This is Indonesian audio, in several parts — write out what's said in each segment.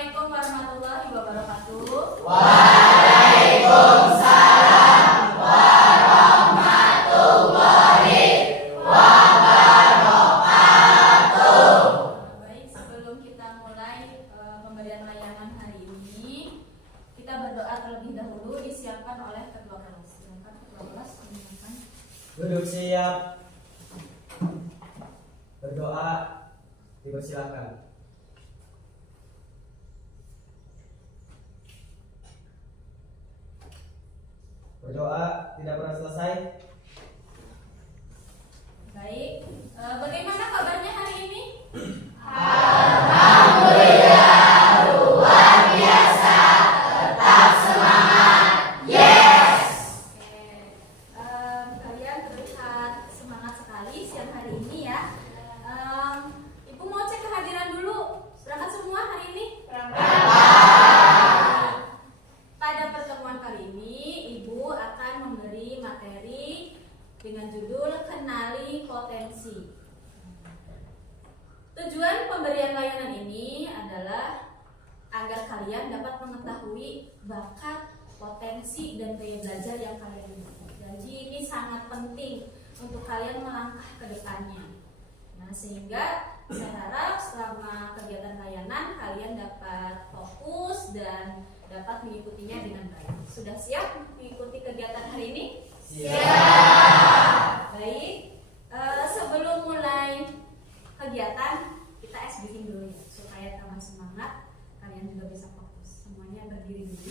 Assalamualaikum warahmatullahi wabarakatuh. Waalaikumsalam warahmatullahi wabarakatuh. Baik, sebelum kita mulai pemberian layanan hari ini, kita berdoa terlebih dahulu disiapkan oleh kedua kelas. Silakan kedua kelas menyiapkan. Duduk siap. Berdoa dipersilakan. Berdoa tidak pernah selesai. Baik, bagaimana kabarnya hari ini? Alhamdulillah luar biasa. Tetap semangat. Yes. Oke, kalian terlihat semangat sekali siang hari ini ya. Ibu mau cek kehadiran dulu. Berangkat semua hari ini? Pada pertemuan kali ini, Ibu akan memberi materi dengan judul Kenali Potensi. Tujuan pemberian layanan ini adalah agar kalian dapat mengetahui bakat, potensi, dan gaya belajar yang kalian miliki. Jadi ini sangat penting untuk kalian melangkah ke depannya. Nah, sehingga saya harap selama kegiatan layanan kalian dapat fokus dan dapat mengikutinya dengan baik. Sudah siap mengikuti kegiatan hari ini? Siap. Baik, sebelum mulai kegiatan kita SBing dulu ya, supaya tambah semangat, kalian juga bisa fokus. Semuanya berdiri dulu.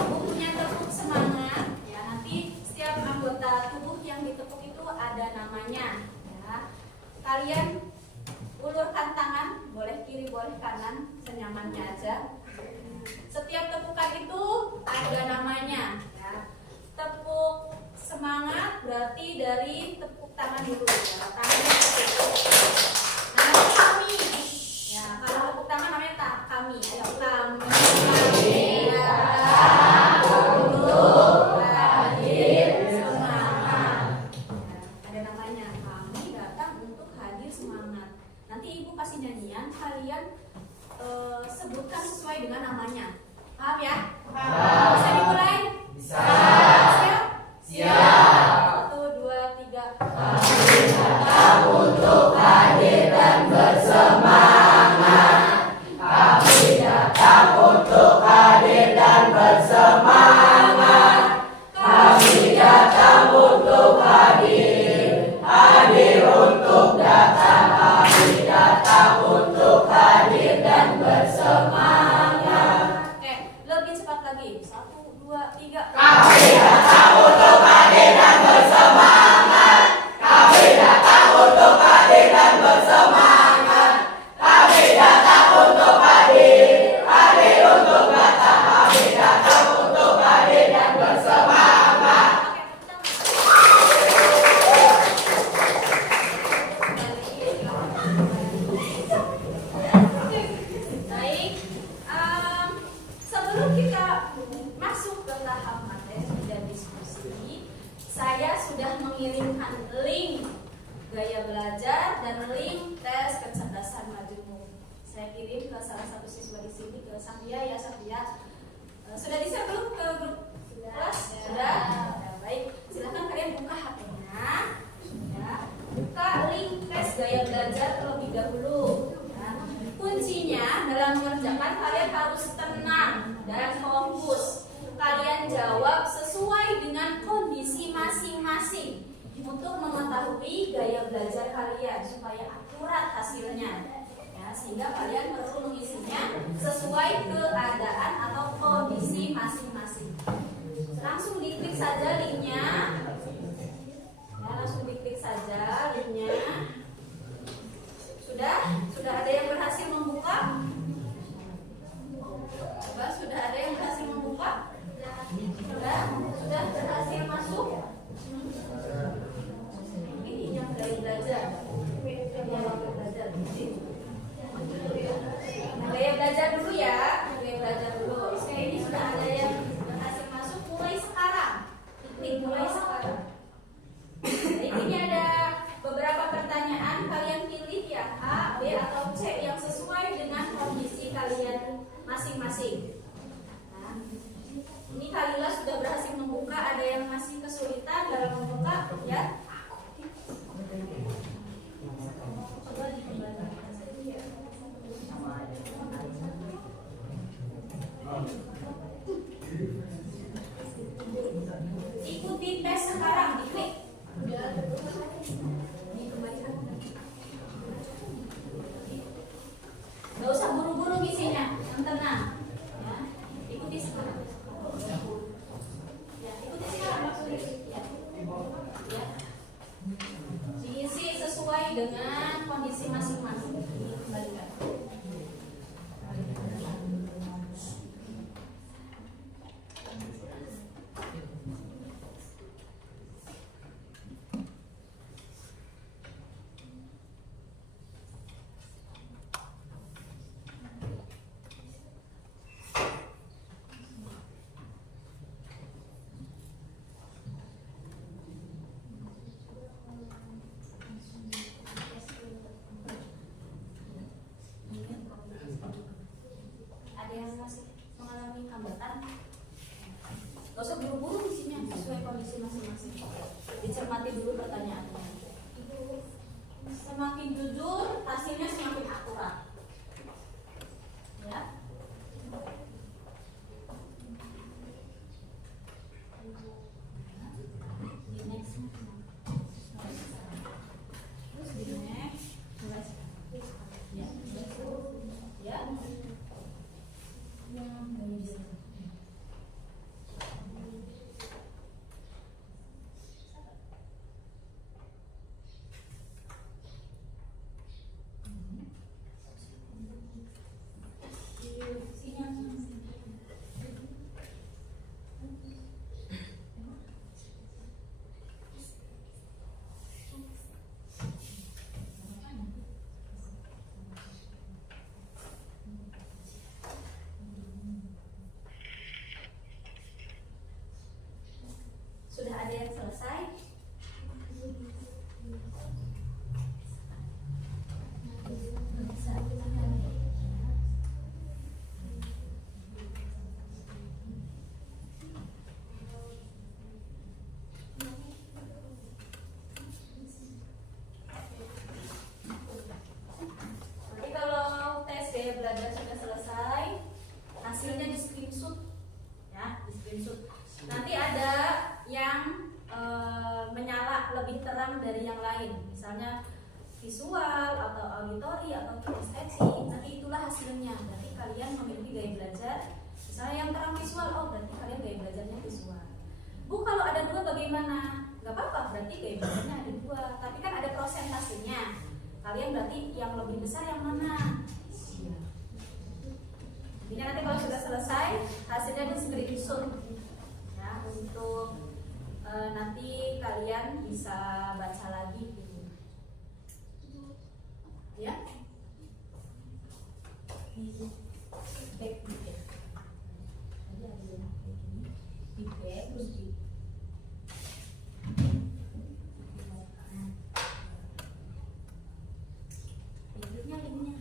Ibu punya tepuk semangat ya, nanti setiap anggota tubuh yang ditepuk itu ada namanya ya. Kalian ulurkan tangan, boleh kiri boleh kanan, senyamannya aja. Setiap tepukan itu ada namanya ya. Tepuk semangat berarti dari tepuk tangan dulu ya. Tangannya tepuk. Namanya kami. Ya, kalau tepuk tangan namanya kami. Ayo kami. Ya, untuk hadir semangat. Ya, ada namanya kami datang untuk hadir semangat. Nanti ibu kasih nyanyian, kalian sebutkan sesuai dengan namanya. Paham ya? Paham. Bisa dimulai? Bisa. Siap? Siap. 1, 2, 3. Kami datang untuk hadir dan bersemangat. Kami datang untuk hadir dan bersemangat. Kami datang untuk hadir, hadir untuk datang. Kami datang untuk hadir dan bersemangat. Oke, lebih cepat lagi. 1, 2, 3. Kami datang untuk hadir dan bersemangat. Kami datang untuk hadir dan bersemangat. Kami datang untuk hadir, hadir untuk datang. Kami datang untuk hadir dan bersemangat. Baik, sebelum kita masuk ke tahap materi dan diskusi, saya sudah mengirimkan link gaya belajar dan link tes kecerdasan majemuk. Saya kirim ke salah satu siswa di sini, ke Safia ya Safia. Sudah di-share belum ke grup kelas? Sudah. Ya, baik. Silakan kalian buka HP-nya. Ya. Buka link tes gaya belajar terlebih dahulu. Ya. Kuncinya dalam mengerjakan kalian harus tenang dan fokus. Kalian jawab sesuai dengan kondisi masing-masing untuk mengetahui gaya belajar kalian supaya akurat hasilnya. Ya, sehingga kalian perlu mengisinya sesuai keadaan atau kondisi masing-masing. Langsung diklik saja linknya. Ya, langsung diklik saja linknya. Sudah ada yang berhasil membuka? Coba, sudah ada yang berhasil membuka? Sudah berhasil masuk? Ini yang gaya belajar. Gaya belajar dulu ya. Gaya belajar dulu. Oke, ini sudah ada yang berhasil masuk. Mulai sekarang. Klik mulai sekarang. Ini ada beberapa pertanyaan, kalian pilih ya A, B atau C yang masing-masing. Nah, ini Kalila sudah berhasil membuka. Ada yang masih kesulitan dalam membuka, ya? Coba dikembalikan. Ikuti tes sekarang, diklik. Dikembalikan. Gak usah buru-buru ngisinya, yang tenang. Ya, ikuti sekarang. Ya, ikuti sekarang maksudnya. Ya. Ya. Diisi sesuai dengan kondisi masing-masing. Dikembalikan. Ada yang masih mengalami hambatan? Gak usah buru-buru isinya, sesuai kondisi masing-masing. Dicermati dulu pertanyaannya. Semakin jujur, hasilnya semakin akurat. Ya. Di next. Terus di next. Ya. Ya. Sudah ada yang selesai? Nanti kalau tes gaya belajar sudah selesai, hasilnya di screenshot, ya, di screenshot. Nanti ada yang menyala lebih terang dari yang lain, misalnya visual atau auditori atau kinestetik. Nanti itulah hasilnya. Berarti kalian memiliki gaya belajar. Misalnya yang terang visual, oh berarti kalian gaya belajarnya visual. Bu, kalau ada dua bagaimana? Gak apa-apa, berarti gaya belajarnya ada dua. Tapi kan ada prosentasenya. Kalian berarti yang lebih besar yang mana? Jadi nanti kalau sudah selesai, hasilnya di screenshot. Ya, untuk nanti kalian bisa baca lagi gitu. Ya. Back dikit. Tadi ada yang kayak gini. Di back terus di linknya.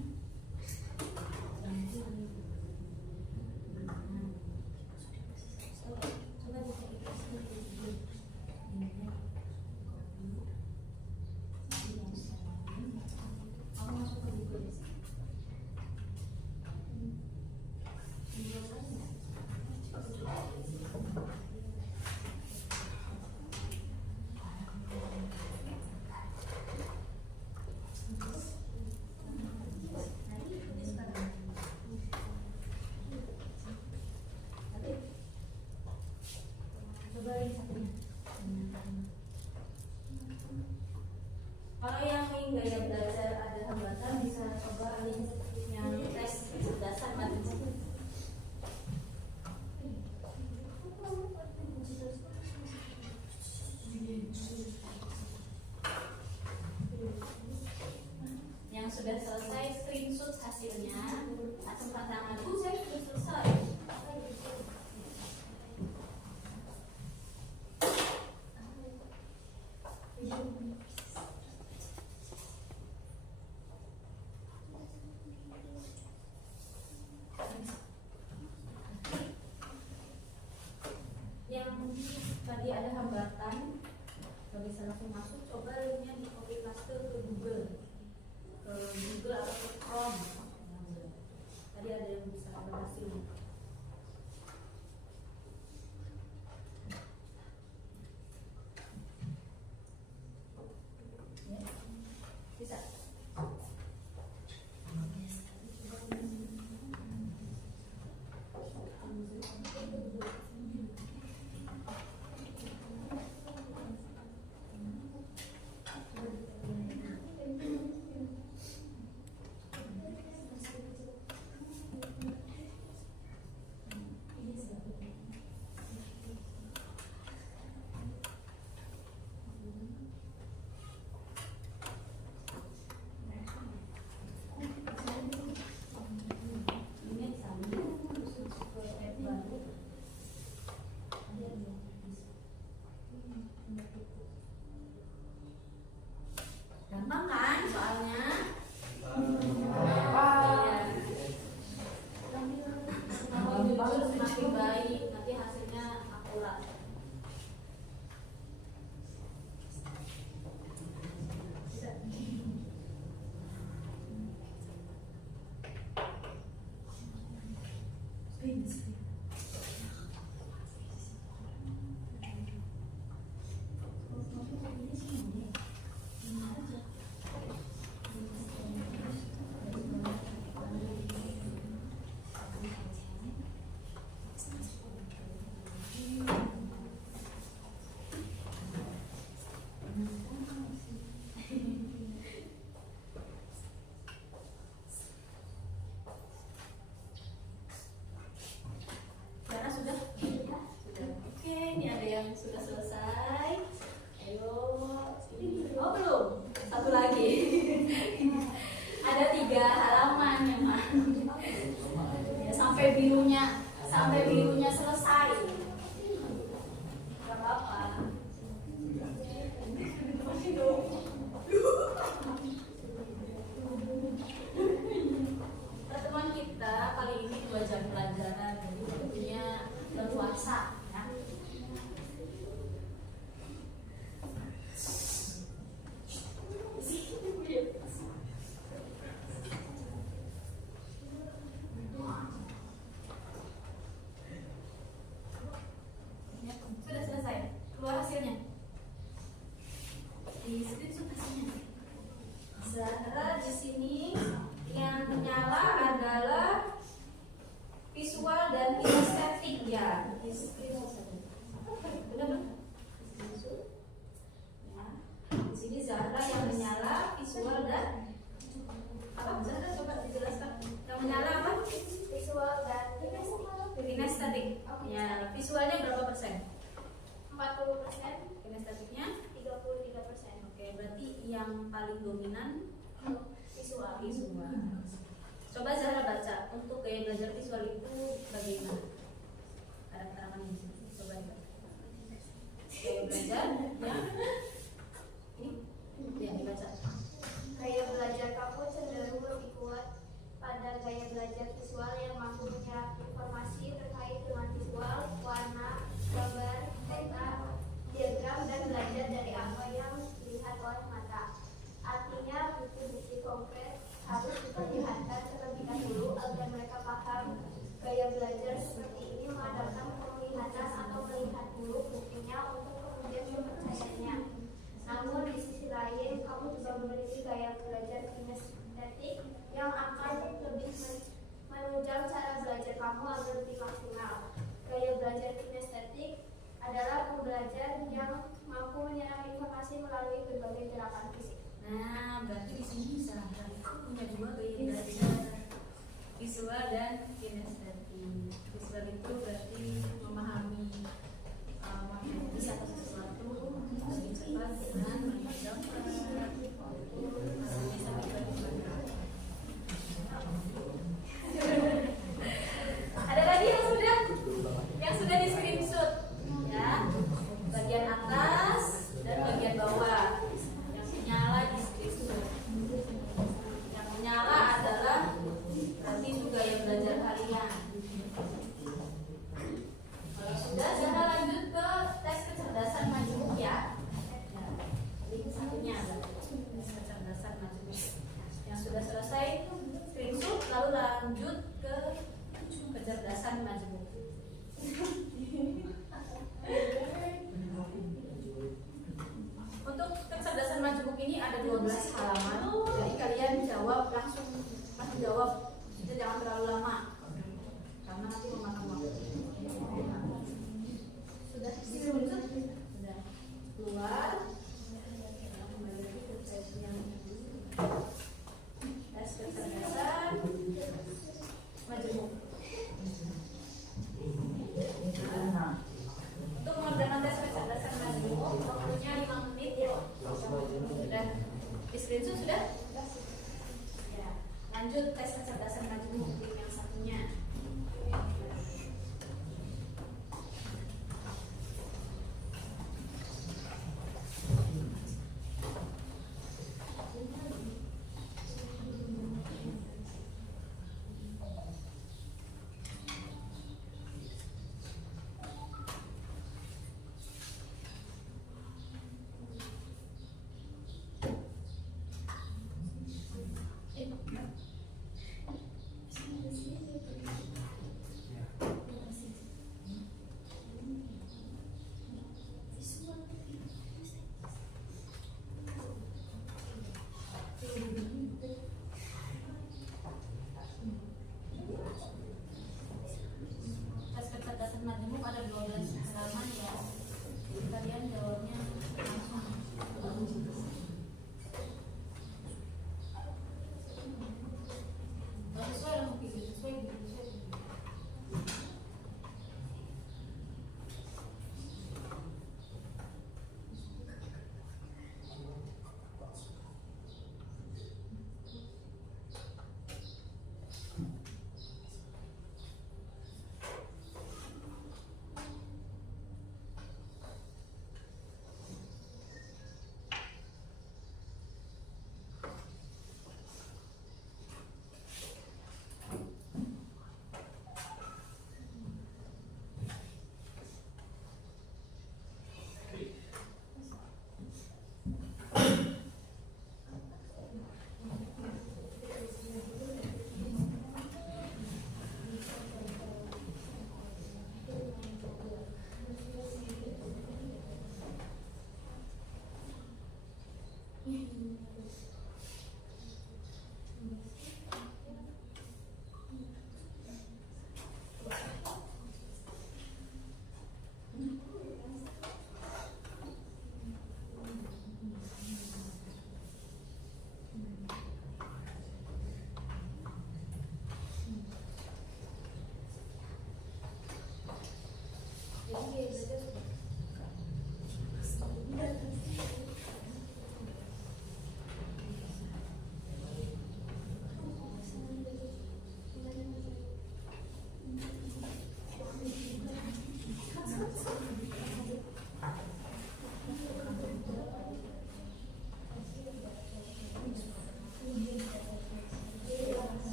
Coba Kalau yang ingin gaya belajar ada hambatan bisa coba link yang tes kecerdasan matematika. Yang sudah selesai screenshot hasilnya, langsung tangan. Saya sudah selesai. yang sudah selesai? Ayo. Oh belum. Satu lagi. Ada 3 halaman memang. Ya, sampai birunya selesai. Gak apa-apa. Pertemuan kita kali ini 2 jam pelajaran, jadi waktunya berpuasa ya. Sudah selesai. Keluar hasilnya. Di screenshot hasilnya. Zahra di sini yang menyala adalah visual dan kinestetik ya. Di screenshot saja. Benar? Ya. Di sini Zahra yang menyala visual dan apa? Zahra coba dijelaskan. Yang menyala apa? Visual dan Kinestetik. Ya, visualnya berapa persen? 40%, Kinestetiknya? 33%. Oke, berarti yang paling dominan Visual. visual. Coba Zahra baca untuk gaya belajar visual itu bagaimana? Ada keterangan di sini. Coba ya. Gaya belajar ya. Ini ya dibaca. Gaya belajar kamu cenderung lebih kuat pada gaya belajar visual yang mampu menyerap informasi terkait dengan visual, warna, gambar, peta, diagram, dan belajar dari apa yang dilihat oleh mata. Artinya, bukti-bukti konkret harus diperlihatkan terlebih dahulu agar mereka paham. Gaya belajar seperti ini mengandalkan penglihatan atau melihat dulu buktinya untuk kemudian mempercayainya. Namun di sisi lain, kamu juga memiliki gaya belajar kinestetik yang akan lebih menunjang cara belajar kamu agar lebih maksimal. Gaya belajar kinestetik adalah pembelajar yang mampu menyerap informasi melalui berbagai gerakan fisik. Nah, berarti di sini Zahra itu punya 2 gaya belajar, visual dan kinestetik. Visual itu berarti memahami materi atau sesuatu lebih cepat dengan melihat gambar. Bisa bagaimana? Ada lagi yang sudah di screenshot ya, bagian atas dan bagian bawah yang menyala di screenshot. Yang menyala adalah berarti itu gaya belajar kalian. Kalau sudah, Zahra lanjut ke tes kecerdasan majemuk ya. Ini satunya adalah tes kecerdasan majemuk. Yang sudah selesai screenshot lalu lanjut ke kecerdasan majemuk. Untuk kecerdasan majemuk ini ada 12 halaman. Jadi kalian jawab langsung jawab. Jadi jangan terlalu lama. Karena nanti memakan waktu. Sudah screenshot? Sudah. Keluar. Kembali lagi ke sesi yang tes kecerdasan majemuk. Untuk mengerjakan tes kecerdasan majemuk waktunya 5 menit ya. Sudah di screenshot sudah? Ya. Lanjut tes kecerdasan majemuk yang satunya.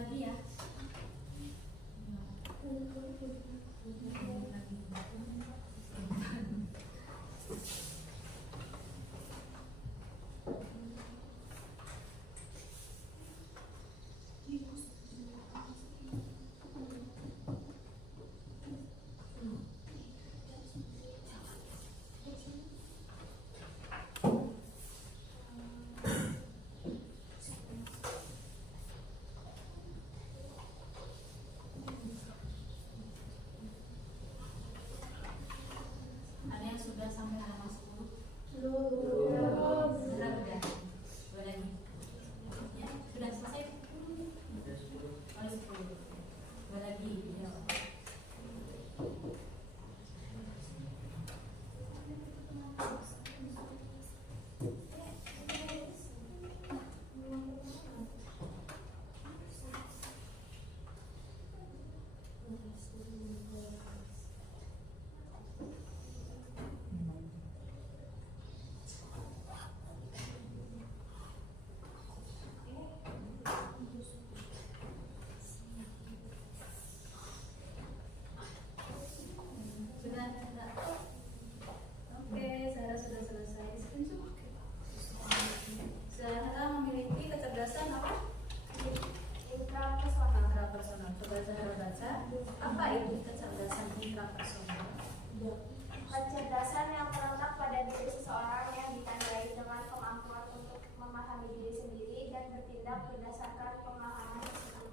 lagi ya. Ada yang sudah sampai halaman 10? Sudah. Dua lagi. Ya, sudah selesai? Oleh 10. Dua lagi. Ya. Sudah. Oke, Sarah sudah selesai. Sarah memiliki kecerdasan apa? Intrapersonal. Coba Sarah baca. Apa itu kecerdasan intrapersonal? Kecerdasan yang terletak pada diri seseorang yang ditandai dengan kemampuan untuk memahami diri sendiri dan bertindak berdasarkan pemahaman tersebut.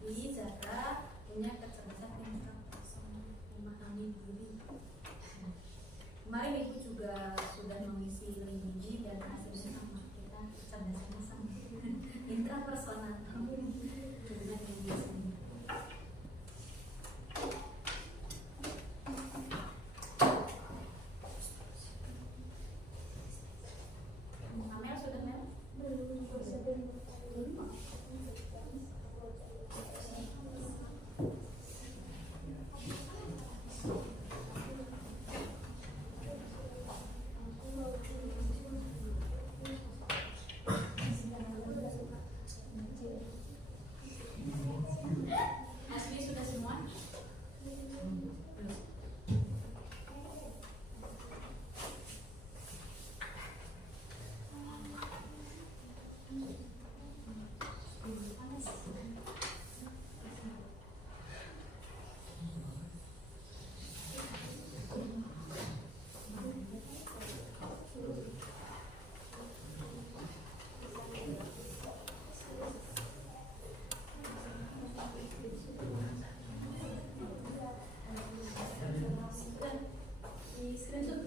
Jadi Sarah punya kecerdasan intrapersonal, memahami diri. Kemarin Ibu juga sudah mengisi link biji dan hasilnya sama, kita kecerdasannya sama. Intrapersonal dengan diri sendiri. Amel sudah Mel? Asli sudah semua? Belum. Di screenshot.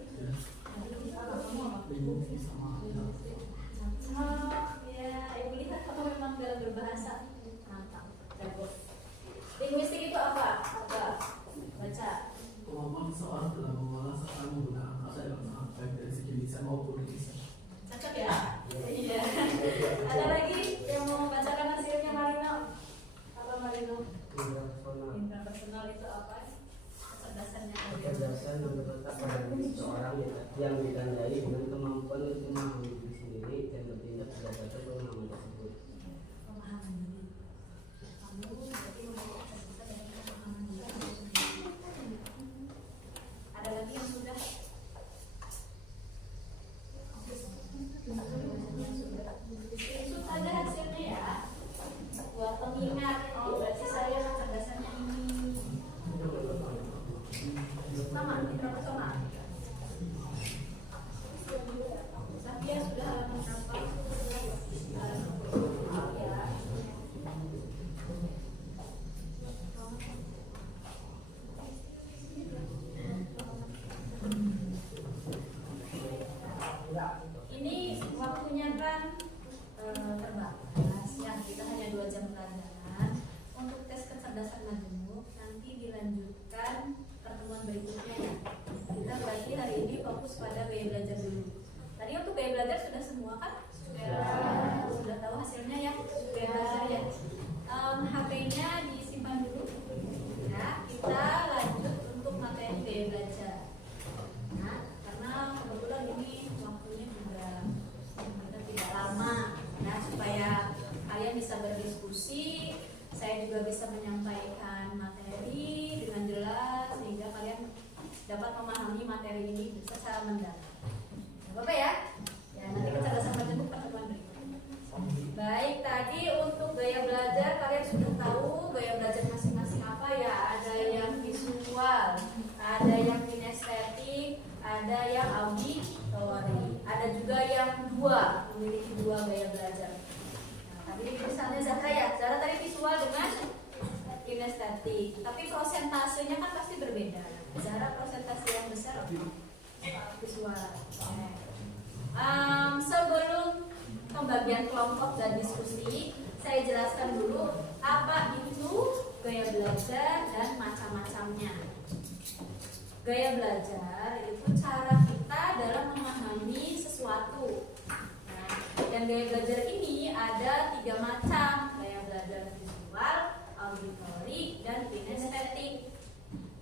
Ya, Ibu lihat kamu memang dalam berbahasa mantap, jago. Linguistik itu apa? Coba baca. Kemampuan seseorang dalam mengolah serta menggunakan bahasa yang sangat baik dari segi lisan maupun lisan. Cocok ya? Iya. Ada lagi yang mau membacakan hasilnya Marino? Apa Marino? Intrapersonal. Intrapersonal itu apa? Kecerdasannya. Kecerdasan yang terletak pada diri seseorang yang ditandai dengan kemampuan untuk memahami diri sendiri dan bertindak berdasarkan pemahaman tersebut. Pemahaman diri. Kamu berarti memiliki kecerdasan dari pemahaman diri. Ada lagi yang sudah? Screenshot ada hasilnya ya. Buat pengingat. Oh, berarti saya kecerdasannya ini. Sama, intrapersonal. Safia sudah halaman berapa? berdiskusi, saya juga bisa menyampaikan materi dengan jelas sehingga kalian dapat memahami materi ini secara mendalam. Bapak ya? Ya, nanti kecerdasan majemuk pertemuan berikutnya. Baik, tadi untuk gaya belajar kalian sudah tahu gaya belajar masing-masing apa ya? Ada yang visual, ada yang kinestetik, ada yang auditori, ada juga yang memiliki dua gaya belajar. Nah, tadi misalnya Zahra ya, Zahra tadi visual dengan kinestetik, tapi prosentasenya kan pasti berbeda. Zahra prosentase yang besar visual. Sebelum pembagian kelompok dan diskusi, saya jelaskan dulu apa itu gaya belajar dan macam-macamnya. Gaya belajar itu cara kita dalam memahami sesuatu. Nah, dan gaya belajar ini ada 3 macam: gaya belajar visual, auditori, dan kinestetik.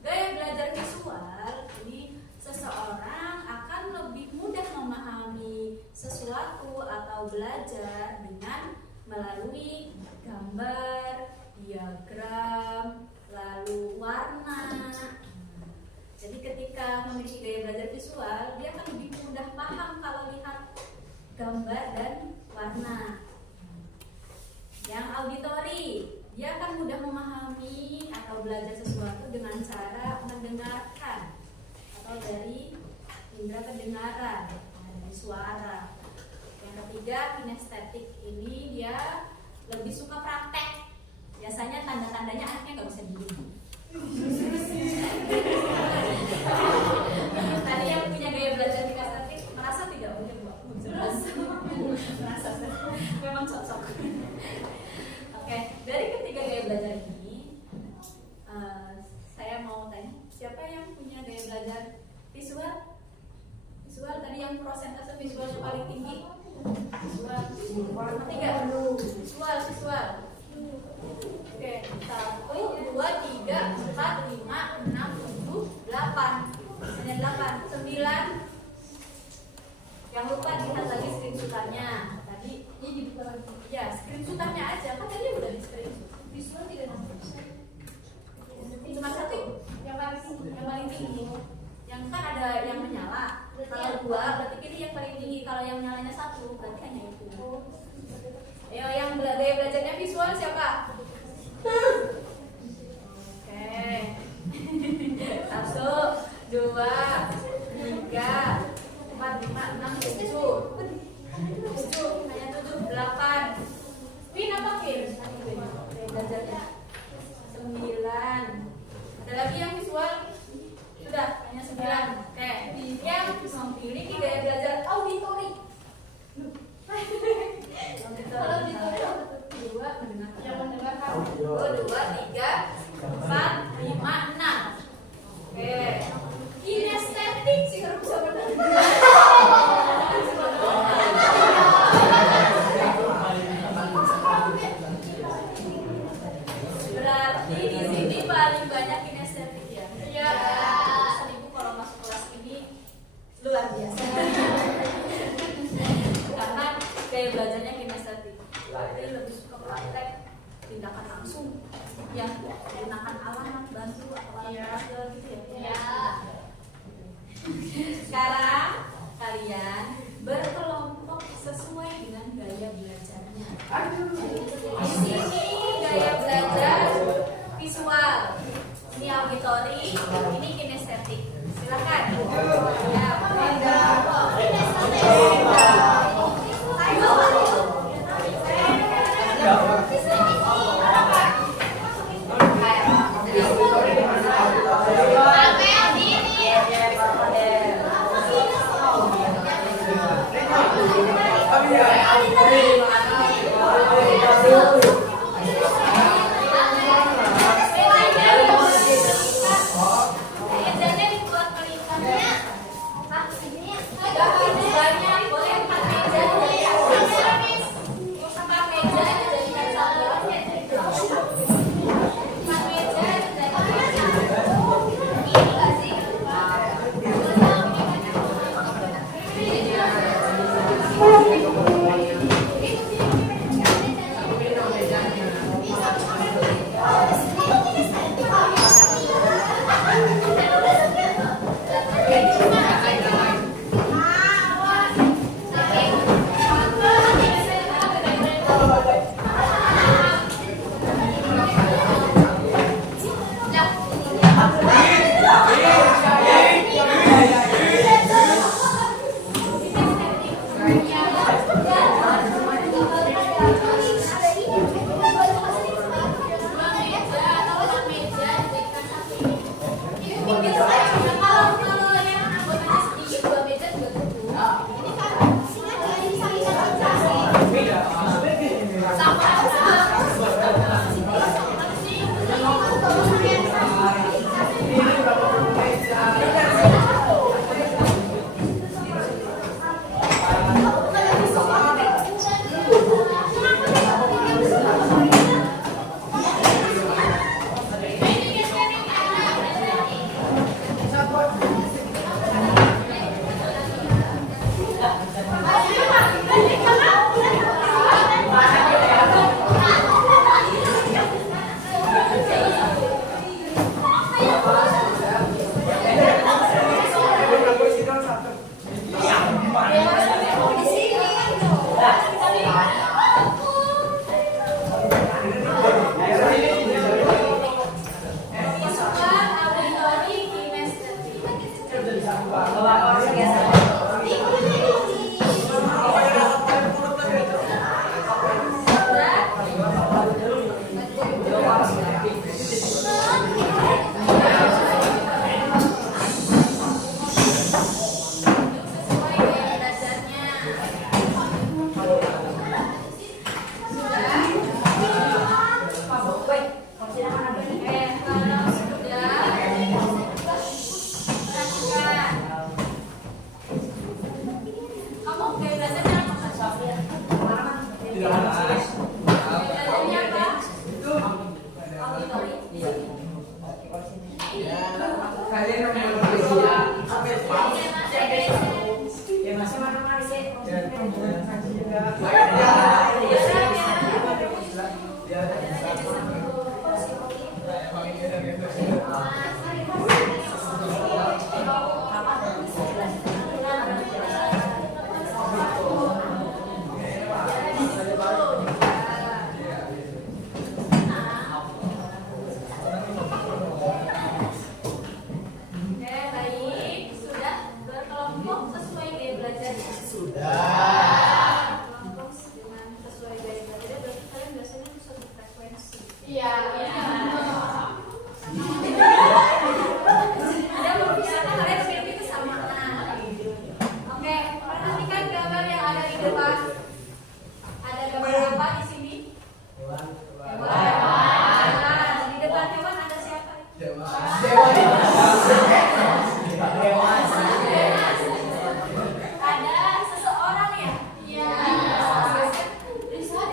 Gaya belajar visual ini seseorang akan lebih mudah memahami sesuatu atau belajar dengan melalui gambar, diagram, lalu warna. Jadi ketika memiliki gaya belajar visual, dia akan lebih mudah paham kalau lihat gambar dan warna. Yang auditori, dia akan mudah memahami atau belajar sesuatu dengan cara mendengarkan atau dari indera pendengaran, dari suara. Yang ketiga, kinestetik, ini dia lebih suka praktek. Biasanya tanda-tandanya anaknya nggak bisa diem. Tadi yang punya gaya belajar kinestetik merasa tidak punya merasa memang sok-sok. Oke, dari ketiga gaya belajar ini, saya mau tanya, siapa yang punya gaya belajar visual? Visual tadi yang persentase visual yang paling tinggi. Visual. Visual. Oke, 1, 2, 3, 4, 5, 6, 7, 8. Hanya 8, 9. Yang lupa lihat lagi screenshotannya. Tadi ya screenshotannya aja, kan tadi udah di screenshot. Visual tidak nampak. Cuma 1 yang paling tinggi. Yang kan ada yang menyala. Kalau 2 berarti ini yang paling tinggi. Kalau yang nyalanya 1 berarti hanya itu. Ayo yang gaya belajarnya visual siapa? Oke. 1, 2, 3, 4, 5, 6, 7. 7, hanya 7, 8. Pin apa pin? Gaya belajarnya 9. Ada lagi yang visual? Sudah, hanya 9. Oke. Yang memiliki gaya belajar auditori. Auditori 2 mendengarkan. 2, 3, 4, 5, 6. Oke. Kinestetik sih harus bisa mendengar. Berarti di sini paling banyak kinestetik ya. Iya. 1000 kalau masuk kelas ini luar biasa. Karena gaya belajarnya kinestetik. Berarti lebih suka praktek, tindakan langsung yang menggunakan alat bantu atau alat gitu ya. Iya. Sekarang kalian berkelompok sesuai dengan gaya belajarnya. Di sini gaya belajar visual, ini auditori, ini kinestetik. Silakan. Ya, Oke, baik. Sudah berkelompok sesuai gaya belajarnya? Kelompok dengan sesuai gaya belajarnya berarti kalian biasanya itu satu frekuensi. Iya. Ada memisahkan kalian memiliki kesamaan. Oke, perhatikan gambar yang ada di depan. Ada gambar apa di sini? Hewan. Hewan. Di depan hewan ada siapa? Ada seseorang ya? Iya. Bisa.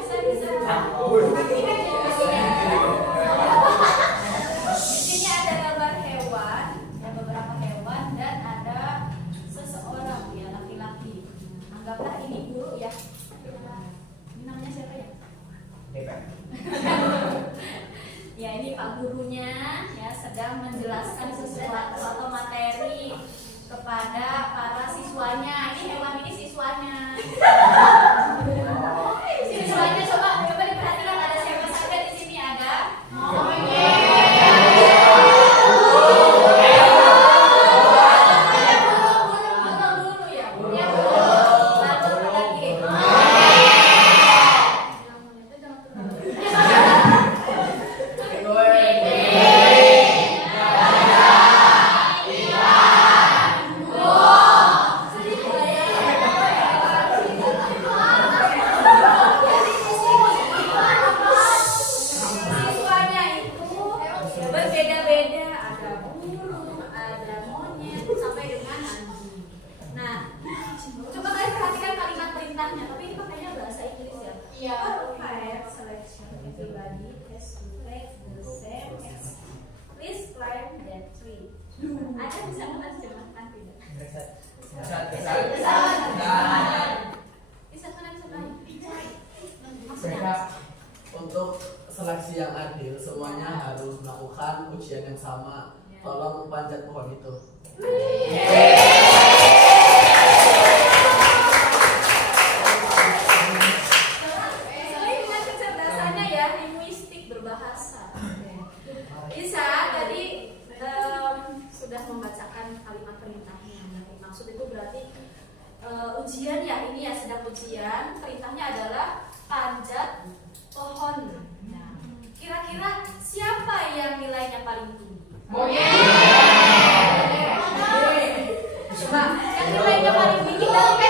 Di sini ada gambar hewan, ada beberapa hewan dan ada seseorang ya laki-laki. Anggaplah ini guru ya. Ini namanya siapa ya? Ya ini Pak gurunya ya sedang menjelaskan sesuatu atau materi kepada para siswanya. Ini hewan ini siswanya. Siswanya coba diperhatikan ada siapa saja di sini ada. Burung dulu ya. Lalu apa lagi? Yang monyetnya jangan terlalu. Siswanya itu berbeda-beda, ada burung, ada monyet, sampai dengan anjing. Nah, coba kalian perhatikan kalimat perintahnya, tapi ini pakainya bahasa Inggris ya. Iya. Fire selection, everybody has to take the same action. Please climb that tree. Ada bisa menerjemahkan tidak? Bisa maksudnya? Untuk seleksi yang adil, semuanya harus melakukan ujian yang sama. Tolong panjat pohon itu. Sesuai dengan kecerdasannya ya, linguistik berbahasa. Isa tadi sudah membacakan kalimat perintahnya. Maksud itu berarti ujian ya, ini ya sedang ujian. Perintahnya adalah panjat pohon. Nah, kira-kira siapa yang nilainya paling tinggi? Coba yang nilainya paling tinggi kan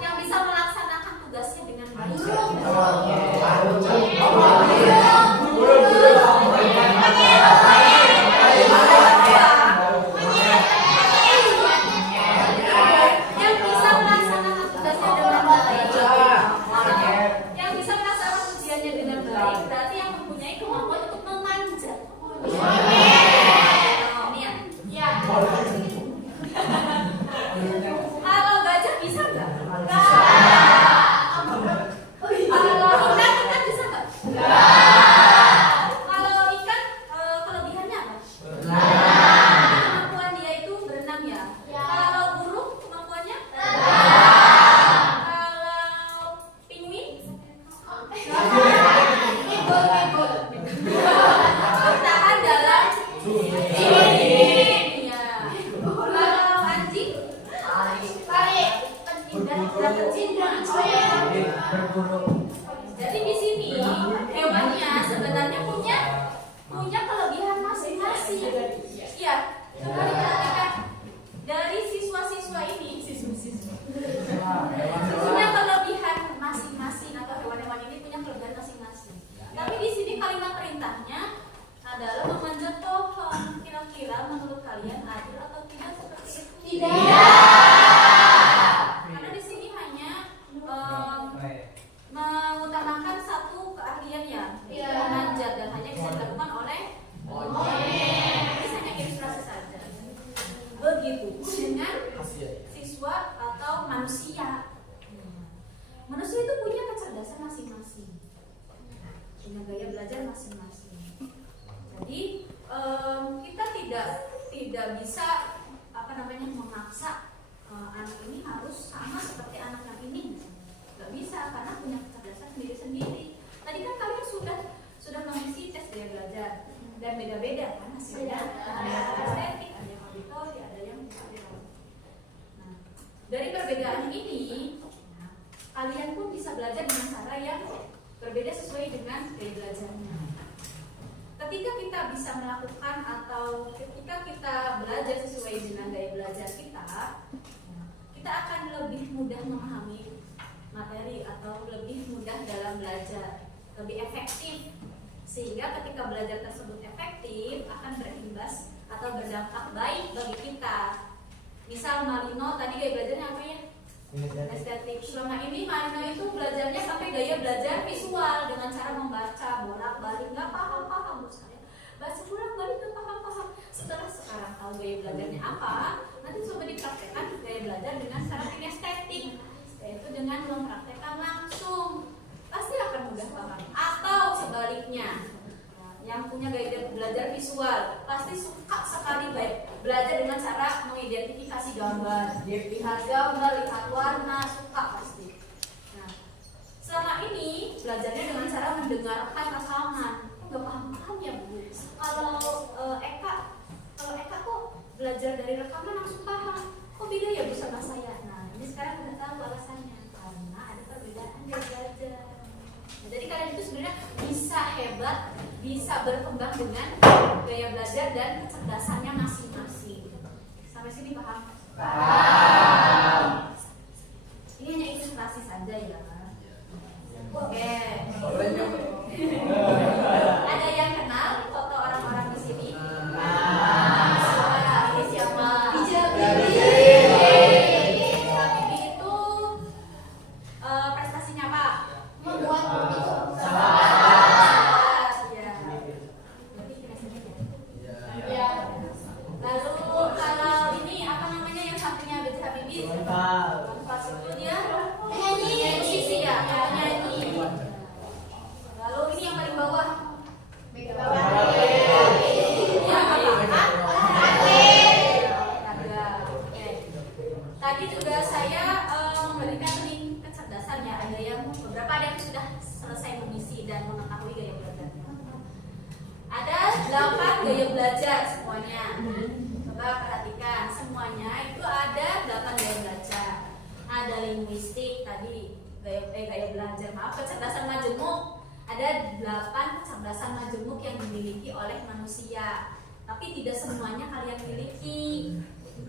yang bisa melaksanakan tugasnya dengan baik. Yang bisa melaksanakan tugasnya dengan baik. Yang bisa melaksanakan ujiannya dengan baik berarti yang mempunyai kemampuan untuk memanjat. Ini ya. Kalau gajah bisa nggak? Kalau ikan bisa nggak? Kalau ikan kelebihannya apa? Kemampuan dia itu berenang ya. Kalau burung kemampuannya? Kalau penguin? Gebol. belajar masing-masing. Jadi kita tidak bisa memaksa anak ini harus sama seperti anak yang ini. Nggak bisa, karena punya kecerdasan sendiri-sendiri. Tadi kan kalian sudah mengisi tes daya belajar dan beda-beda kan hasilnya. Ada yang estetik, ada yang auditori, ada yang visual. Nah, dari perbedaan ini, kalian pun bisa belajar dengan cara yang berbeda sesuai dengan gaya belajarnya. Ketika kita bisa melakukan atau ketika kita belajar sesuai dengan gaya belajar kita akan lebih mudah memahami materi atau lebih mudah dalam belajar, lebih efektif. Sehingga ketika belajar tersebut efektif akan berimbas atau berdampak baik bagi kita. Misal Marino tadi gaya belajarnya apa ya? Estetik. Selama ini Marino itu belajarnya sampai gaya belajar visual dengan cara membaca bolak-balik, nggak paham saya. Baca bolak-balik nggak paham. Setelah sekarang tahu gaya belajarnya apa, nanti coba dipraktekkan gaya belajar dengan cara kinestetik, yaitu dengan mempraktekkan langsung. Pasti akan mudah paham. Atau sebaliknya, yang punya gaya belajar visual pasti suka sekali belajar dengan cara mengidentifikasi gambar, lihat gambar, lihat warna, suka pasti. Nah, selama ini belajarnya dengan cara mendengarkan rekaman, nggak paham ya Bu. Kalau Eka kok belajar dari rekaman langsung paham, kok beda ya Bu sama saya. Nah, ini sekarang udah tahu alasannya, karena ada perbedaan gaya belajar. Nah, jadi kalian itu sebenarnya bisa hebat, bisa berkembang dengan gaya belajar dan kecerdasannya masing-masing. Sampai sini paham? Paham. Ini hanya ilustrasi saja ya. Oke. Ada yang kenal foto orang-orang di sini? Ini siapa? Bibi itu prestasinya apa? Membuat Lalu kalau ini apa namanya yang satunya B.J. Habibie? Pas itu dia musisi ya, nyanyi. Lalu ini yang paling bawah. Tadi juga saya memberikan link kecerdasan ya. Ada yang sudah selesai mengisi dan mengetahui gaya belajarnya. Ada 8 gaya belajar semuanya. Coba perhatikan semuanya itu ada 8 gaya belajar. Ada linguistik tadi gaya belajar kecerdasan majemuk. Ada 8 kecerdasan majemuk yang dimiliki oleh manusia. Tapi tidak semuanya kalian miliki.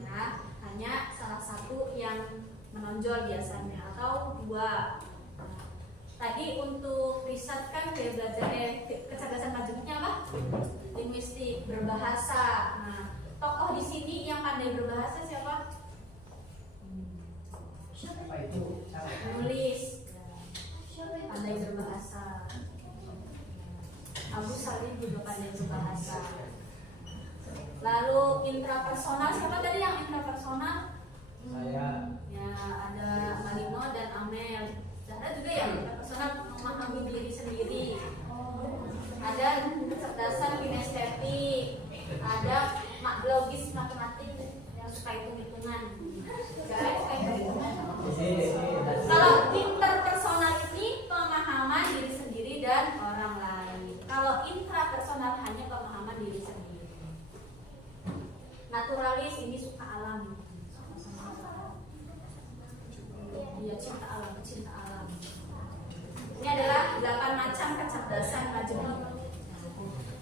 Nah, hanya salah satu yang menonjol biasanya atau 2. Tadi untuk riset kan gaya belajar kecerdasan majemuknya apa? Linguistik, berbahasa. Nah, tokoh di sini yang pandai berbahasa siapa? Siapa itu? Menulis, pandai berbahasa. Abu Salim juga pandai berbahasa. Lalu intrapersonal, siapa tadi yang intrapersonal? Saya. Ya, ada Marino dan Amel. Ada juga yang intrapersonal, memahami diri sendiri. Ada kecerdasan kinestetik. Ada logis matematik yang suka hitung-hitungan. Kalau interpersonal ini pemahaman diri sendiri dan orang lain. Kalau intrapersonal hanya pemahaman diri sendiri. Naturalis ini suka alam. Dia cinta alam, pecinta alam. Ini adalah 8 macam kecerdasan majemuk.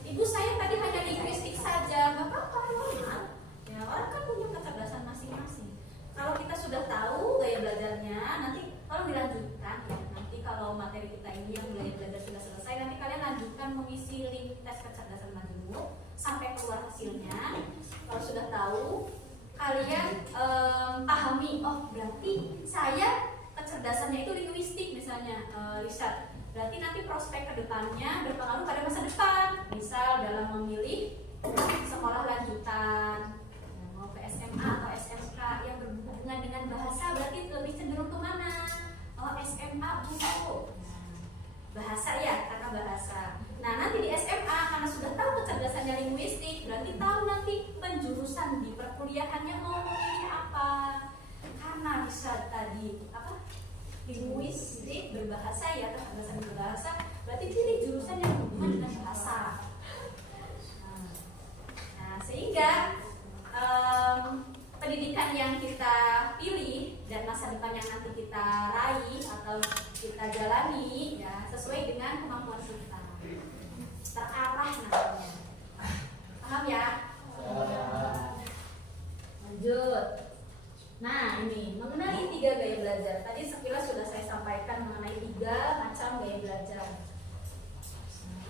Ibu saya tadi hanya linguistik saja, nggak apa-apa, normal. Ya, orang kan punya kecerdasan masing-masing. Kalau kita sudah tahu gaya belajarnya, nanti kalau dilanjutkan ya, nanti kalau materi kita ini yang gaya belajar sudah selesai, nanti kalian lanjutkan mengisi link tes kecerdasan majemuk sampai keluar hasilnya. Kalau sudah tahu, kalian pahami, oh berarti saya kecerdasannya itu linguistik misalnya, Richard. Berarti nanti prospek kedepannya berpengaruh pada masa depan. Misal dalam memilih sekolah lanjutan, mau ke SMA atau SMK yang berhubungan dengan bahasa, berarti lebih cenderung kemana? Oh SMA Bu, bahasa ya, karena bahasa. Nah, nanti di SMA karena sudah tahu kecerdasannya linguistik, berarti tahu nanti penjurusan di perkuliahannya mau memilih apa. Karena bisa tadi apa? Linguistik berbahasa ya, kecerdasan berbahasa, berarti pilih jurusan yang berhubungan dengan bahasa. Nah, sehingga pendidikan yang kita pilih dan masa depan yang nanti kita raih atau kita jalani ya sesuai dengan kemampuan kita, terarah namanya. Paham ya? Lanjut. Nah, ini mengenai 3 gaya belajar. Tadi sekilas sudah saya sampaikan mengenai 3 macam gaya belajar.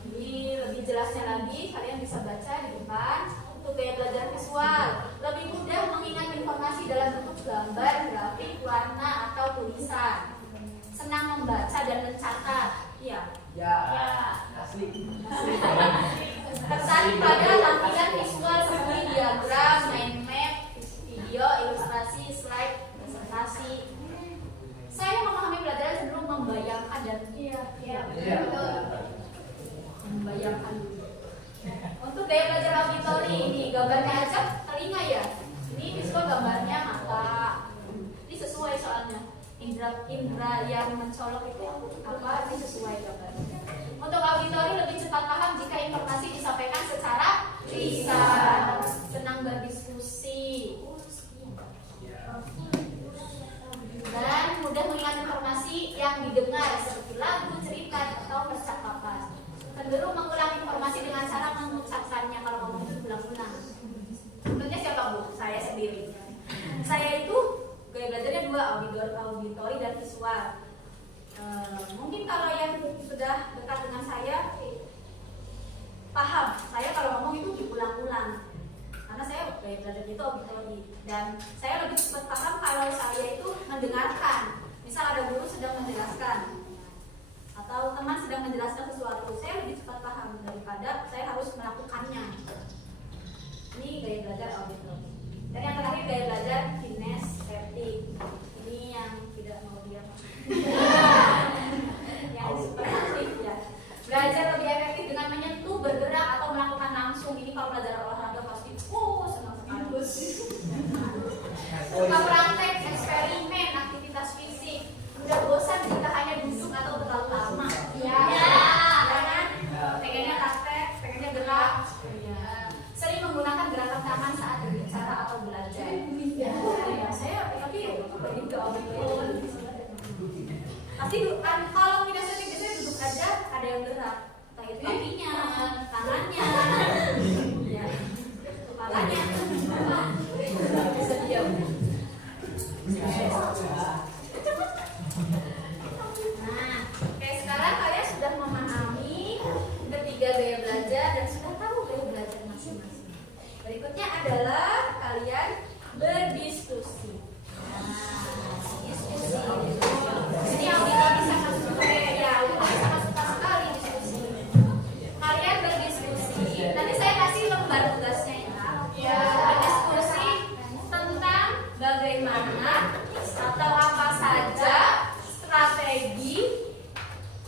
Ini lebih jelasnya lagi kalian bisa baca di depan. Untuk gaya belajar visual, lebih mudah mengingat informasi dalam bentuk gambar, grafik, warna, atau tulisan. Senang membaca dan mencatat. Iya. Ya. Asli. Tertarik pada tampilan visual seperti diagram, mind map, video, ilustrasi, slide, presentasi. Saya memahami pelajaran cenderung membayangkan dan membayangkan. Untuk gaya belajar auditori ini gambarnya aja telinga ya. Ini visual gambarnya mata. Ini sesuai soalnya. Indra yang mencolok itu apa? Ini sesuai gambarnya. Untuk auditori lebih cepat paham jika informasi disampaikan secara lisan. Senang berdiskusi. Dan mudah mengingat informasi yang didengar seperti lagu, cerita, atau percakapan. Cenderung mengulang informasi dengan cara mengucapkannya. Kalau ngomong itu ulang-ulang. Contohnya siapa Bu? Saya sendiri. Saya itu gaya belajarnya 2, auditori dan visual. Mungkin kalau yang sudah dekat dengan saya paham. Saya kalau ngomong itu diulang-ulang. Karena saya gaya belajar itu auditori. Dan saya lebih cepat paham kalau saya itu mendengarkan. Misal ada guru sedang menjelaskan atau teman sedang menjelaskan sesuatu, saya lebih cepat paham daripada saya harus melakukannya. Ini gaya belajar auditori. Dan yang terakhir gaya belajar kinestetik. Ini yang tidak mau diam. Yang super aktif ya. Belajar lebih efektif dengan menyentuh, bergerak atau melakukan langsung. Ini kalau belajar olahraga pasti senang sekali. Suka praktek, eksperimen, aktivitas fisik. Udah bosan jika hanya duduk atau terlalu lama. Ya. Jangan pengennya praktek, pengennya gerak. Ya. Sering menggunakan gerakan tangan saat berbicara atau belajar. Ya, saya tapi itu auditori. Pasti kalau tidak sering biasanya duduk aja ada yang gerak. Entah itu kakinya, tangannya, ya, kepalanya. Bisa diam. Nah, oke, sekarang kalian sudah memahami 3 gaya belajar dan sudah tahu gaya belajar masing-masing. Berikutnya adalah kalian berdiskusi. Nah, diskusi. Ini auditori sangat suka ya, auditori sangat suka sekali diskusi. Kalian berdiskusi. Nanti saya kasih lembar tugasnya ya. Berdiskusi tentang bagaimana atau apa saja strategi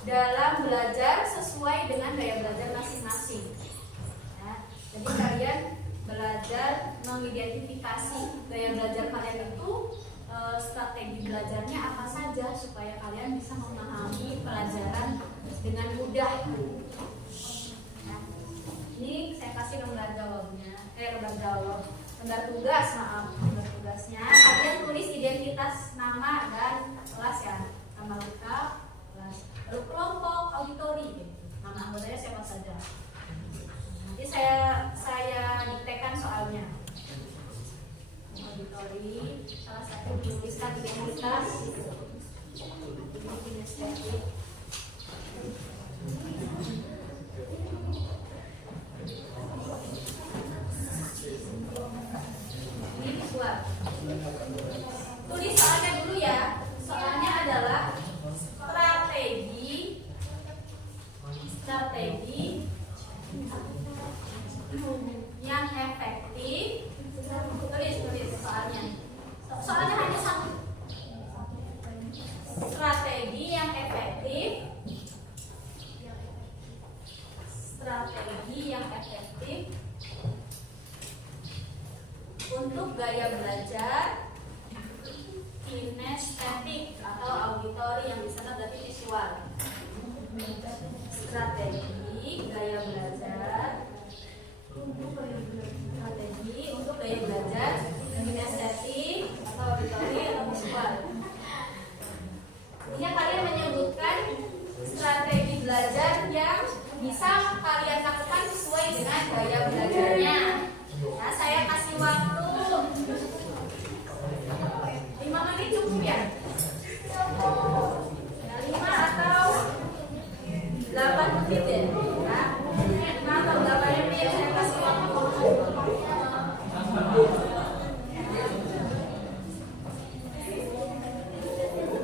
dalam belajar sesuai dengan gaya belajar masing-masing. Ya, jadi kalian belajar mengidentifikasi gaya belajar kalian itu, strategi belajarnya apa saja supaya kalian bisa memahami pelajaran dengan mudah. Ya, ini saya kasih lembar jawabnya, lembar tugas, lembar tugasnya. Kalian tulis identitas nama dan kelas ya, nama lengkap, kelas, lalu kelompok auditori, nama anggotanya siapa saja. Nanti saya diktekan soalnya. Auditori, salah satu tuliskan identitas, ini kinestetik. Ini visual. Tulis soalnya dulu ya. Soalnya adalah strategi yang efektif. Tulis soalnya. Soalnya hanya satu. Strategi yang efektif strategi yang efektif untuk gaya belajar kinestetik atau auditori, yang di sana berarti visual. Strategi gaya belajar, strategi untuk gaya belajar kinestetik atau auditori atau visual. Ini kalian menyebutkan strategi belajar yang bisa kalian lakukan sesuai dengan gaya belajarnya. Nah, saya kasih waktu 5 menit cukup ya? 5 atau 8 menit ya? Nah, 5 atau 8 menit saya kasih waktu.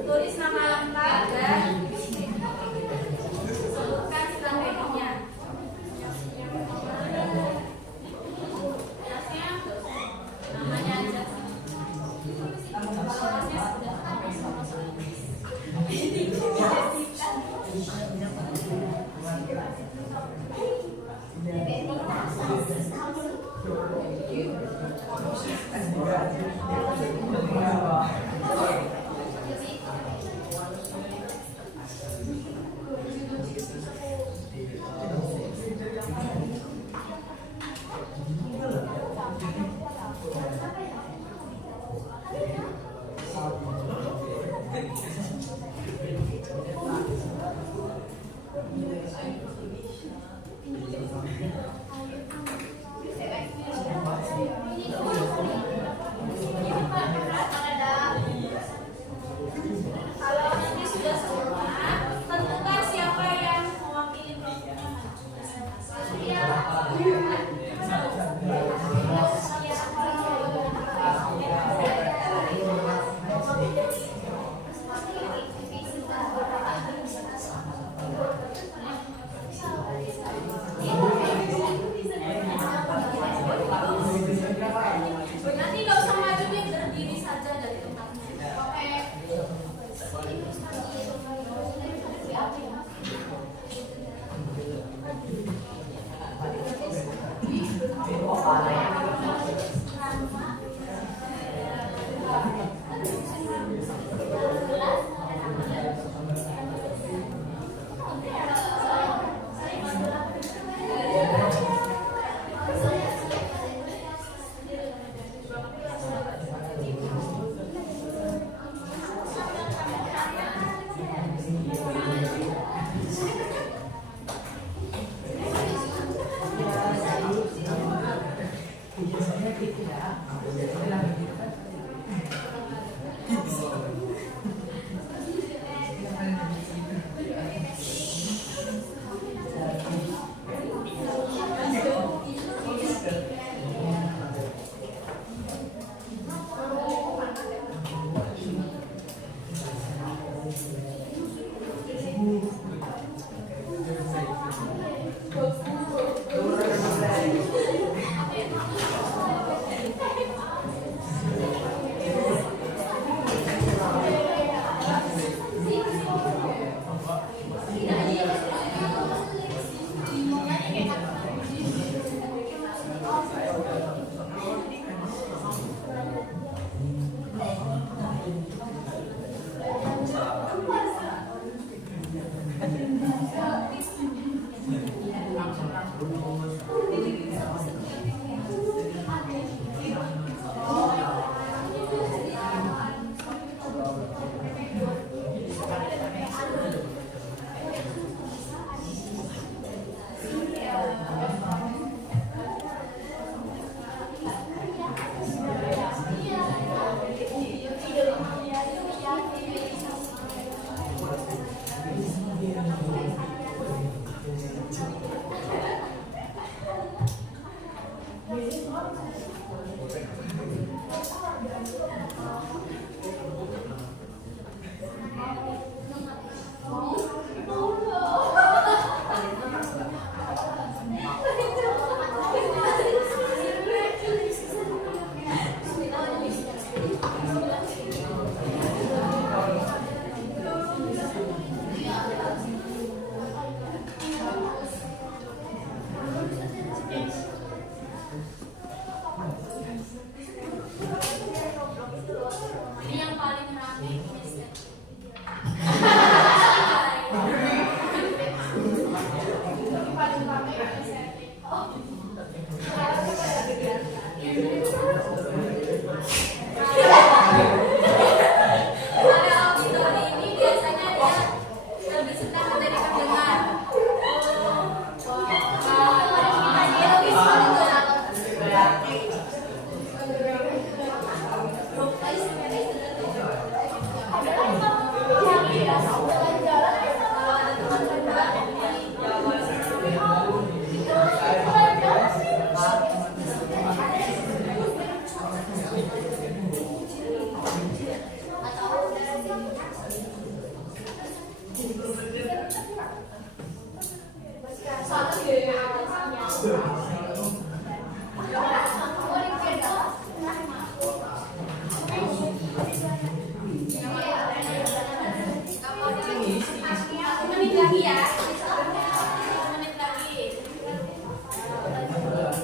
Tulis nama lengkap dan sebutkan strateginya. Namanya aja. Kalau nanti sudah semua, tentukan siapa yang mewakili kelompoknya nanti nggak usah maju, dia berdiri saja dari tempatnya. Pada auditori ini biasanya dia lebih senang menjadi pendengar. Dia lebih suka kalau ada teman-teman menit lagi ya, 1 menit lagi.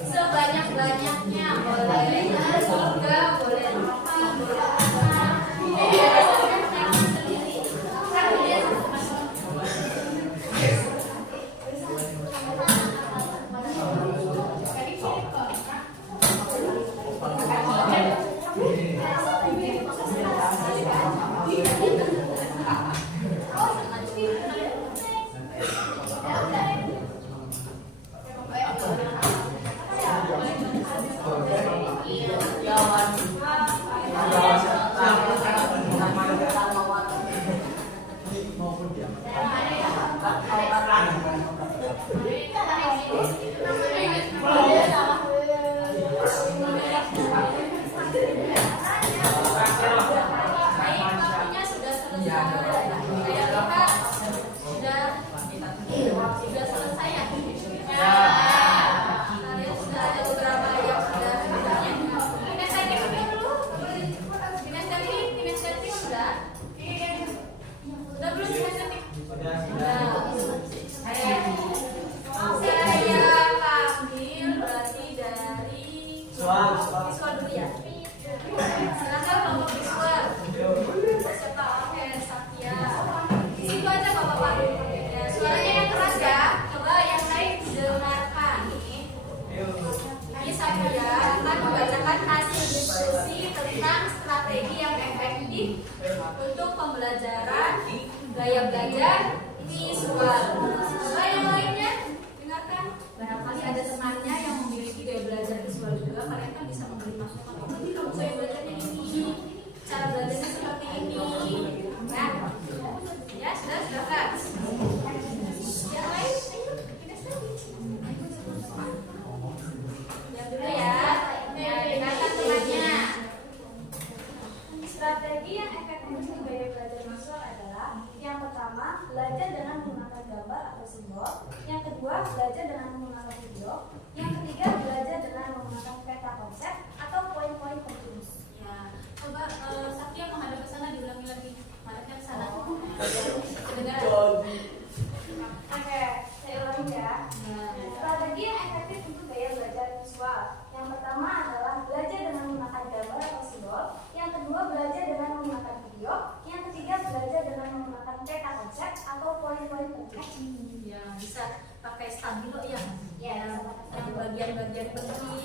Sebanyak-banyaknya boleh 3, boleh 4, boleh 5. Sendiri. Kan dia waktunya sudah selesai. Saya lihat sudah selesai ya. Kalian sudah ada beberapa yang sudah bertanya. Kinestetik dulu. Kinestetik sudah. Sudah belum kinestetik? Saya ambil berarti dari visual dulu ya. Silakan kelompok visual. Siapa? Oke, Satya. Di situ aja Bapak. Ya, suaranya yang keras ya. Coba yang lain dengarkan. Ini Satya akan membacakan hasil diskusi tentang strategi yang efektif untuk pembelajaran gaya belajar visual. Coba yang lainnya dengarkan. Barangkali ada temannya yang memiliki gaya belajar visual juga. Kalian kan bisa memberi masukan. Oh, tadi kamu gaya belajarnya ini, cara belajarnya seperti ini. Nah, ya sudah silakan. Yang lain, yang dulu ya. Ya, dengarkan temannya. Strategi yang efektif untuk gaya belajar visual adalah yang pertama, belajar dengan menggunakan gambar atau simbol. Yang kedua, belajar dengan menggunakan video. Yang ketiga, belajar dengan menggunakan peta konsep atau poin-poin penting. Ya, coba Satya menghadap ke sana diulangi lagi. Menghadapnya ke sana. Dengar. Oke, saya ulangi ya. Strategi yang efektif untuk gaya belajar visual. Yang pertama adalah belajar dengan menggunakan gambar atau simbol. Yang kedua, belajar dengan menggunakan video. Yang ketiga, belajar dengan menggunakan peta konsep atau poin-poin penting. Ya, bisa pakai stabilo ya. Ya, Yang bagian-bagian penting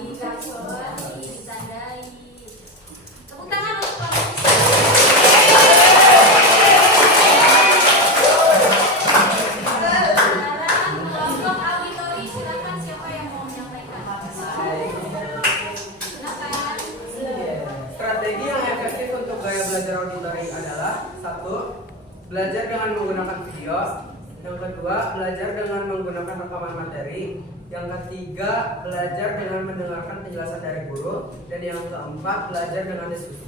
di garis bawahi, ditandai. Tepuk tangan untuk kelompok visual. Sekarang kelompok auditori, silakan siapa yang mau menyampaikan? Silakan. Strategi yang efektif untuk gaya belajar auditori adalah 1. Belajar dengan menggunakan video. Yang kedua, belajar dengan menggunakan rekaman materi. Yang ketiga, belajar dengan mendengarkan penjelasan dari guru. Dan yang keempat, belajar dengan diskusi.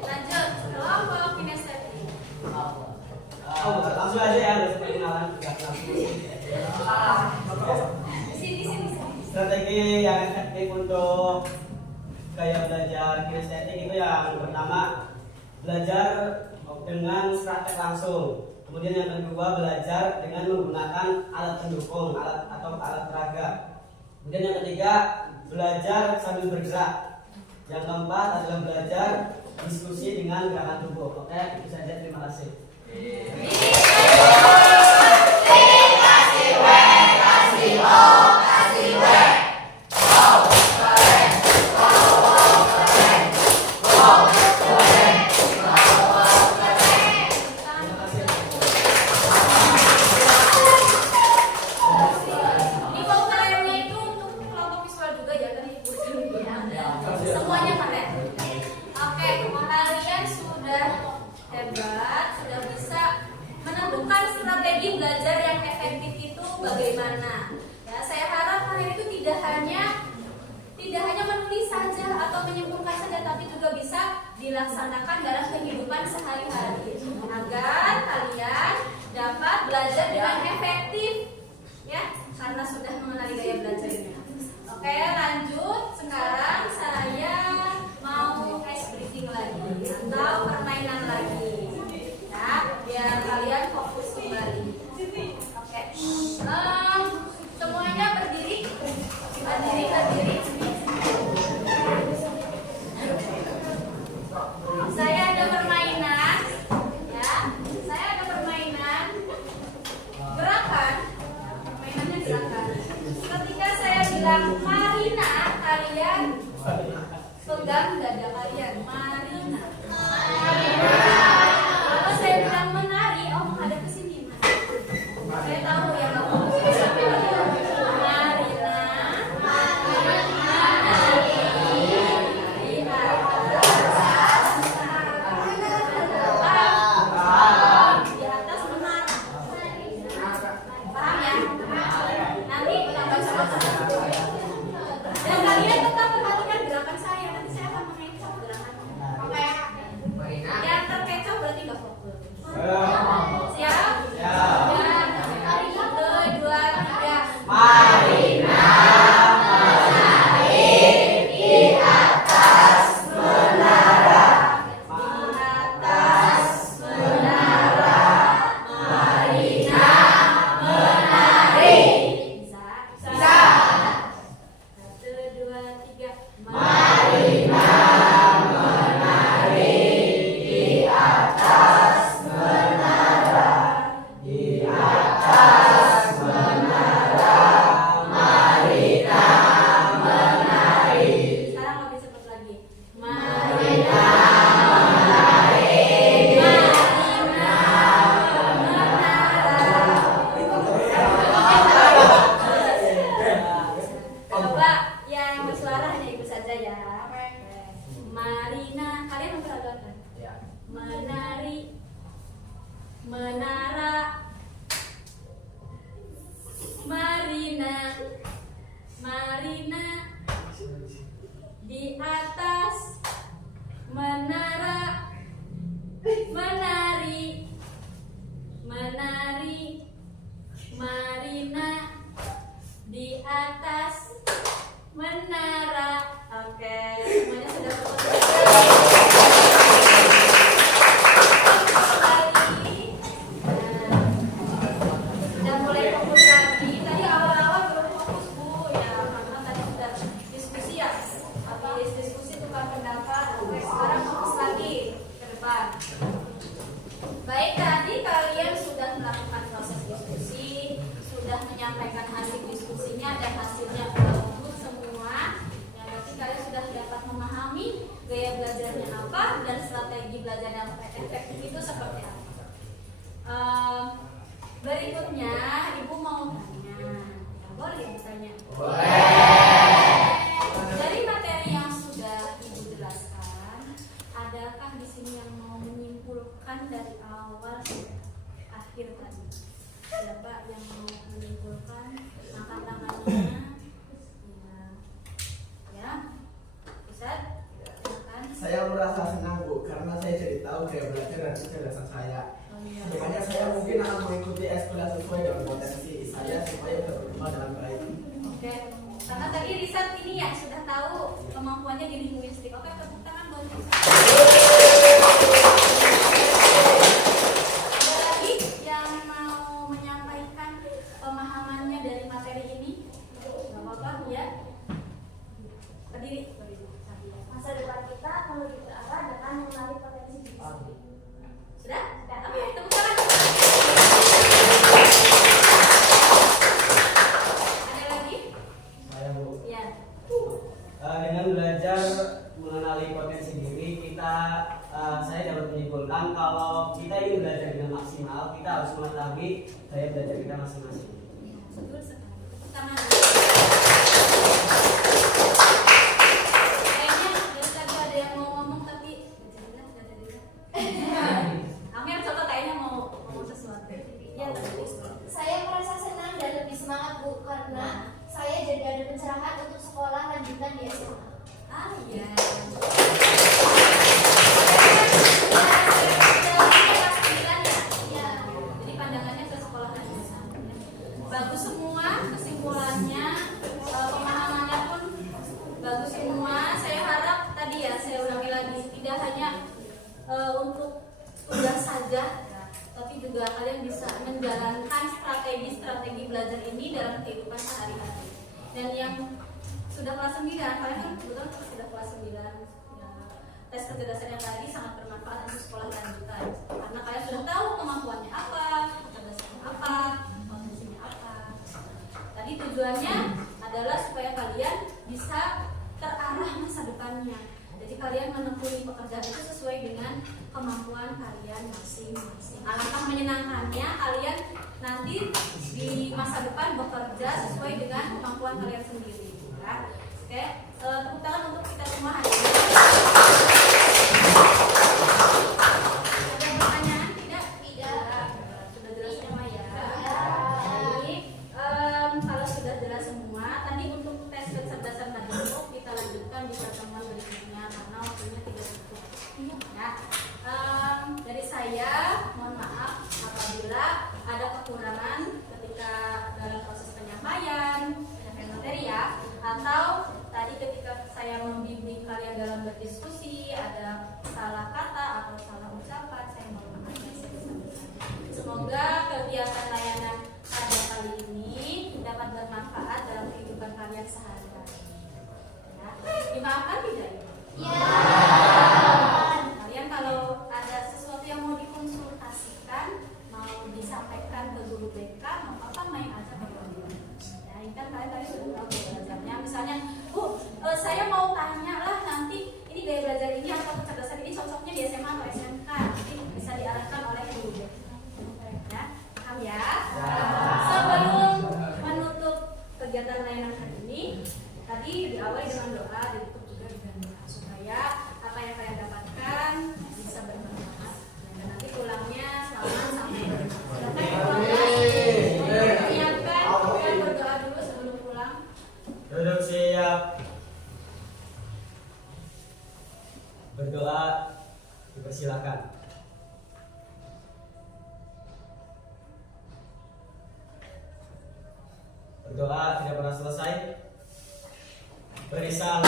Lanjut, kelompok kinestetik. Langsung aja ya, harus perkenalan. Sini. Strategi yang efektif untuk gaya belajar kinestetik itu yang pertama, belajar dengan praktek langsung. Kemudian yang kedua, belajar dengan menggunakan alat pendukung, alat peraga. Kemudian yang ketiga, belajar sambil bergerak. Yang keempat adalah belajar diskusi dengan gerakan tubuh. Oke, itu saja. Terima kasih. Ini vocabulary itu untuk kelompok visual juga ya, kan ibu semuanya keren. Oke, kalian sudah hebat, sudah bisa menentukan strategi belajar yang efektif itu bagaimana. Ya, saya harap kalian itu tidak hanya menulis saja atau menyimpulkan saja, tapi juga bisa dilaksanakan dalam kehidupan sehari-hari agar kalian dapat belajar dengan efektif, ya, karena sudah mengenali gaya belajarnya. Oke, lanjut. Sekarang saya mau ice breathing lagi atau permainan lagi, ya, biar kalian fokus kembali. Oke, semuanya berdiri. Saya ada permainan, ya. Saya ada permainan gerakan. Permainannya gerakan. Ketika saya bilang Marina, kalian pegang dada kalian. Marina. Kalau saya bilang menari, oh menghadap ke sini. Saya tahu ya kamu. Berikutnya, Ibu mau tanya. Boleh bertanya? Dari materi yang sudah Ibu jelaskan, adakah di sini yang mau menyimpulkan dari awal sampai akhir tadi? Siapa yang mau menyimpulkan? Angkat tangannya. Ya. Ustaz, silakan. Saya merasa senang, Bu, karena saya jadi tahu gaya belajar dan kecerdasan saya. Makanya saya mungkin akan mengikuti SPLA sesuai dengan potensi saya supaya berkembang dengan baik. Oke, karena tadi Rizat ini ya sudah tahu kemampuannya di linguistik. Oke, tepuk tangan buat Rizat. Ada lagi mengetahui gaya belajar kita masing-masing. Ya, betul sekali. Tangan. Kayaknya dari tadi ada yang mau ngomong tapi Amir coba kayaknya mau ngomong sesuatu. Ya, Saya merasa senang dan lebih semangat Bu karena saya jadi ada pencerahan untuk sekolah lanjutan di SMA. ah iya. Ya. Jadi pandangannya ke sekolah lanjutan. Bagus semua kesimpulannya, pemahamannya pun bagus semua. Saya harap tadi ya saya ulangi lagi tidak hanya untuk tugas saja, tapi juga kalian bisa menjalankan strategi belajar ini dalam kehidupan sehari-hari. Dan yang sudah kelas 9, kalian kan kebetulan sudah kelas 9 ya, tes kecerdasan yang tadi sangat bermanfaat untuk sekolah lanjutan karena kalian sudah tahu kemampuannya apa, kecerdasannya apa, potensinya apa. Tadi tujuannya adalah supaya kalian bisa terarah masa depannya. Jadi kalian menempuhi pekerjaan itu sesuai dengan kemampuan kalian masing-masing. Alangkah menyenangkannya kalian nanti di masa depan bekerja sesuai dengan kemampuan kalian sendiri. Ya. Oke, tepuk tangan untuk kita semua hari ini. Ada pertanyaan tidak? Tidak. Sudah jelas semua ya. Baik. Kalau sudah jelas semua, tadi untuk tes kecerdasan majemuk kita lanjutkan di pertemuan berikutnya karena waktunya tidak cukup. Ya. Dari saya, mohon maaf apabila ada kekurangan ketika dalam proses penyampaian materi ya, atau tadi ketika saya membimbing kalian dalam berdiskusi ada salah kata atau salah ucapan, saya mohon maaf ya sebesar-besarnya. Semoga kegiatan layanan pada kali ini dapat bermanfaat dalam kehidupan kalian sehari-hari. Ya. Dimaafkan tidak? Ya. Kalian kalau ada sesuatu yang mau dikonsultasikan, mau disampaikan ke guru BK, mau apa main aja ke guru. Ya, ini kan kalian tadi sudah tahu gaya belajarnya. Misalnya, Bu, saya mau tanya lah nanti ini gaya belajar ini atau kecerdasan ini cocoknya di SMA atau SMK, nanti bisa diarahkan oleh guru BK. Ya, paham ya? Sebelum menutup kegiatan layanan hari ini, tadi diawali dengan doa, ditutup juga dengan doa supaya apa yang kalian dapatkan bisa bermanfaat. Dan nanti pulangnya selamat sampai bermanfaat. Silakan yang pulang. Menyiapkan dan berdoa dulu sebelum pulang. Duduk siap. Berdoa dipersilakan. Berdoa tidak pernah selesai. Beri salam.